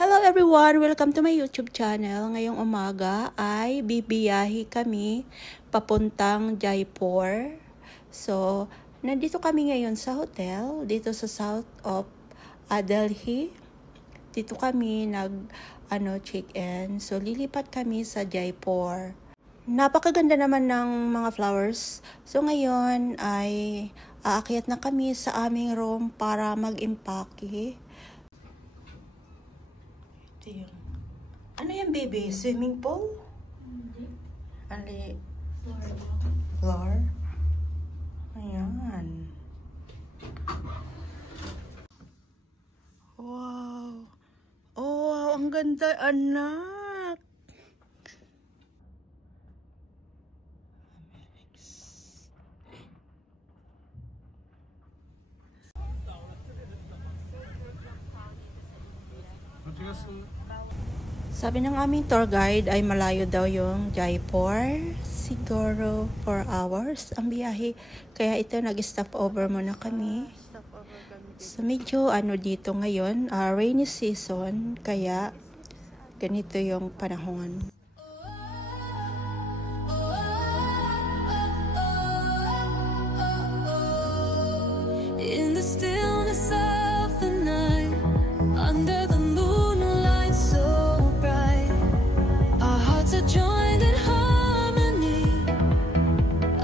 Hello everyone! Welcome to my YouTube channel. Ngayong umaga ay bibiyahe kami papuntang Jaipur. So, nandito kami ngayon sa hotel, dito sa south of Delhi. Dito kami check-in. So, lilipat kami sa Jaipur. Napakaganda naman ng mga flowers. So, ngayon ay aakyat na kami sa aming room para mag-impake. Ano yan, baby? Swimming pool? Hindi. Ano? Floor? Ayan. Wow. Oh, wow. Ang ganda, anak. Sabi ng aming tour guide ay malayo daw yung Jaipur. Siguro 4 hours ang biyahe. Kaya ito nag-stop over muna kami. So medyo dito ngayon, rainy season. Kaya ganito yung panahon. In the stillness of the night, under the moonlight so bright, our hearts are joined in harmony,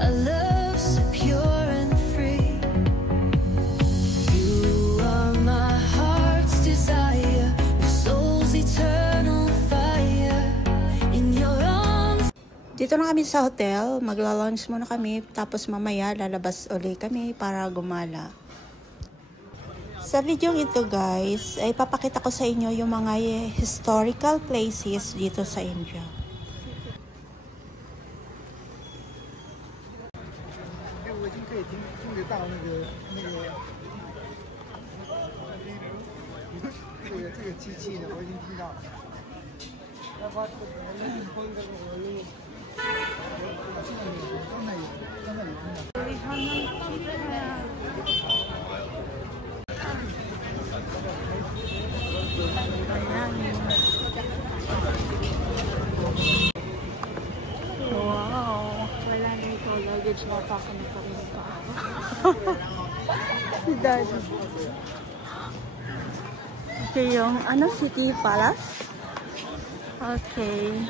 a love so pure and free. You are my heart's desire, your soul's eternal fire. In your arms. Dito na kami sa hotel, magla-lunch muna kami, tapos mamaya lalabas uli kami para gumala. Sa video ito guys, ay papakita ko sa inyo yung mga historical places dito sa India. Wow! Wala na ito. Luggage na pa kami pa rin pa. Si Daddy. Ito yung City Palace. Okay.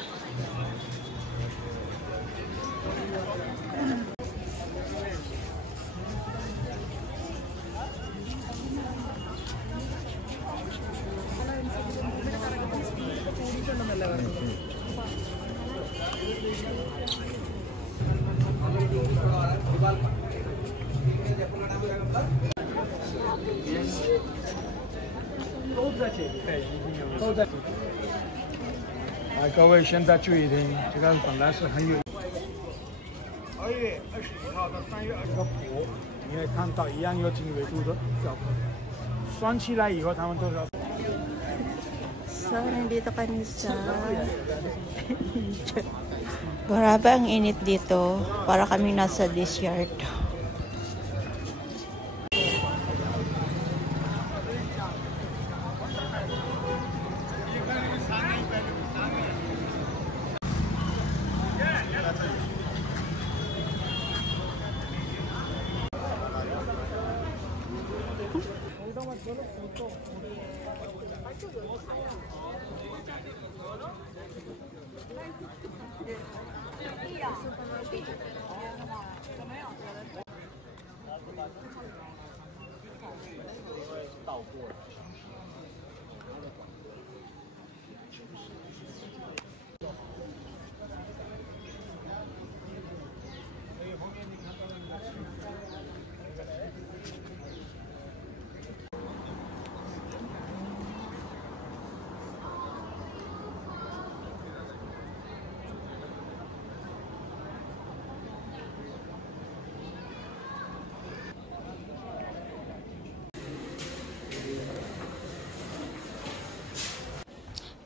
各位现在注意听，这个本来是很有。2月21号到3月20号补，你会看到一样有经纬度的表格，算起来以后他们都要。So, nandito kami sa Grabe ang init dito. Para kami nasa desert.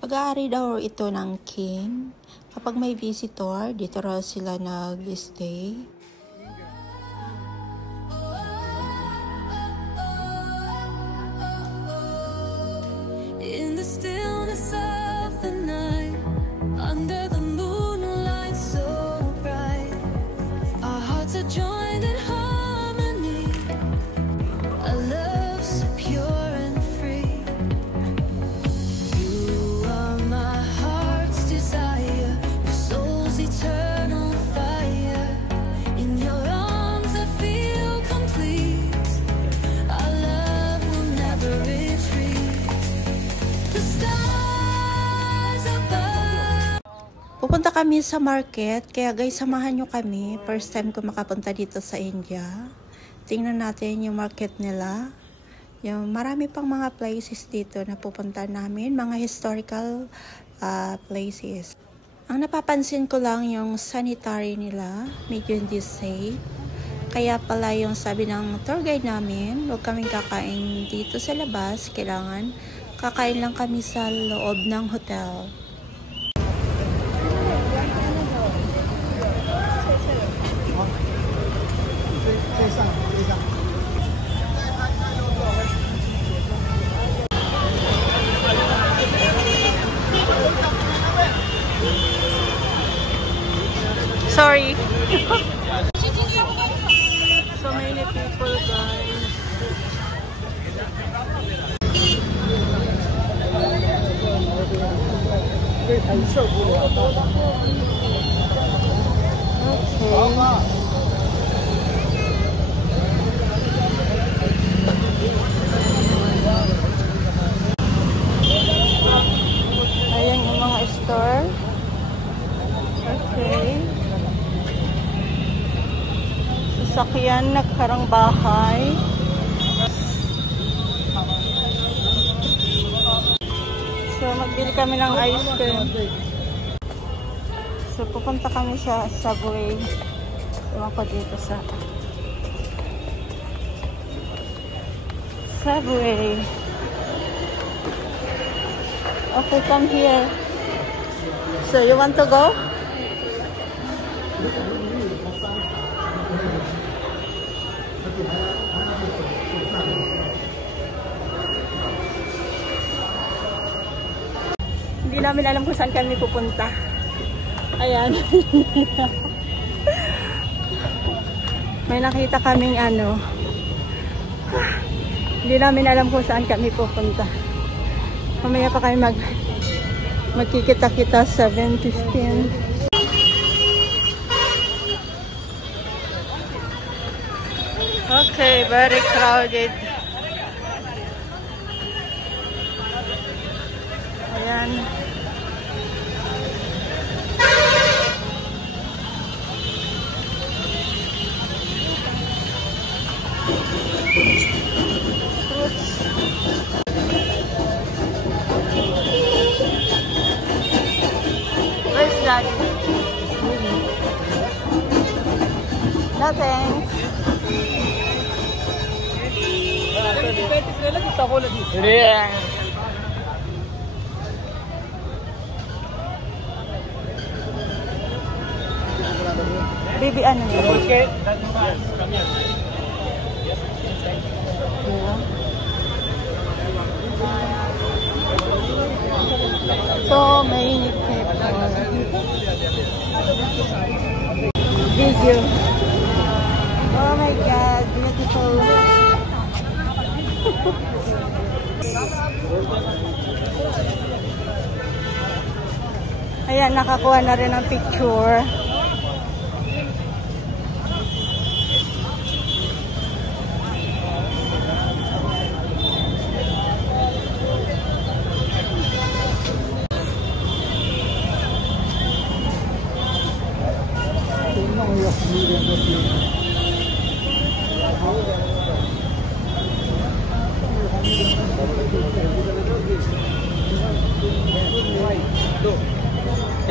Pag-aari daw ito ng king. Kapag may visitor, dito raw sila nag-stay. In the stillness the stars above. Pupunta kami sa market, kaya guys, samahan nyo kami. First time ko makapunta dito sa India. Tingnan natin yung market nila. Yung marami pang mga places dito na pupunta namin, mga historical places. Ang napapansin ko lang yung sanitary nila, medyo hindi safe. Kaya pala yung sabi ng tour guide namin, huwag kaming kakain dito sa labas, kailangan kakain lang kami sa loob ng hotel. Sorry. So many people, guys. Ayan yung mga store. Okay. Sasakyan, nagkarang bahay. So, magbili kami ng ice cream. So, pupunta kami sa Subway. Ewan ko dito sa Subway. Okay, come here. So, you want to go? Hindi namin alam kung saan kami pupunta. Ayan. May nakita kaming ano. Hindi namin alam kung saan kami pupunta. Mamaya pa kami magkikita-kita 7:15. Okay, very crowded. Ayan. Where's that? Nothing. Yeah. Baby, ano yun? Okay. So many people. Video. Oh my God, beautiful. Ayan, nakakuha na rin ang picture.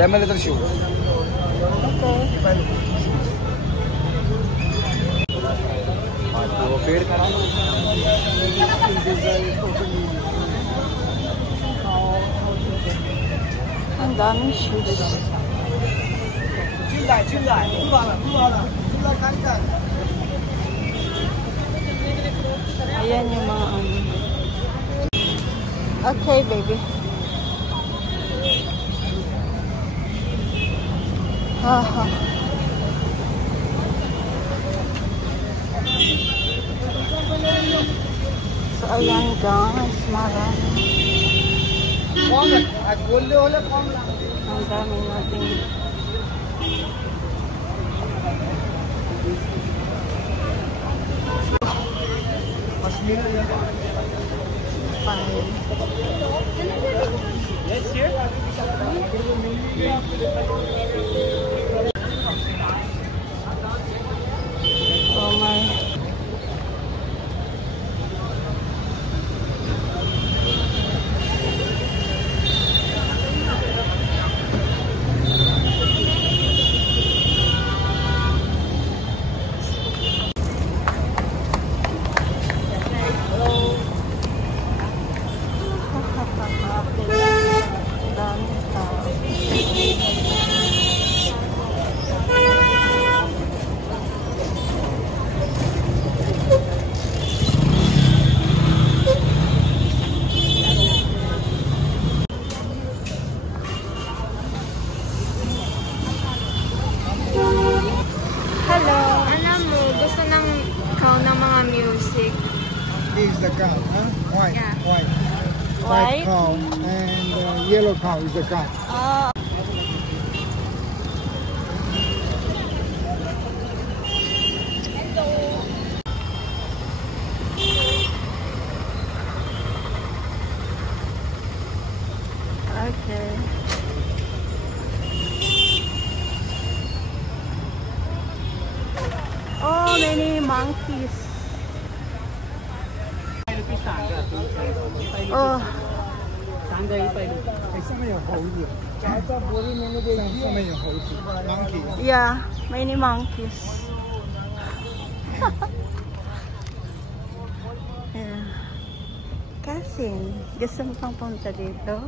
क्या मैं लेकर शू तो पेड़ का ang daming shoes. Ayan yung mga ano. Okay, baby. Haha. So, ayan guys, marami. Ang dami natin. Fine. Oh my. Alam mo, gusto ng ikaw ng mga music. This is the cow, huh? White, Yeah. white. White? cow and yellow cow is the cow. Ah. Okay. Oh, many monkeys. Oh, 哎，上面有猴子，在脖子里面那个上面有猴子 ，monkey。 yeah, many monkeys. Yeah. Kasi, gusto mo pang punta dito?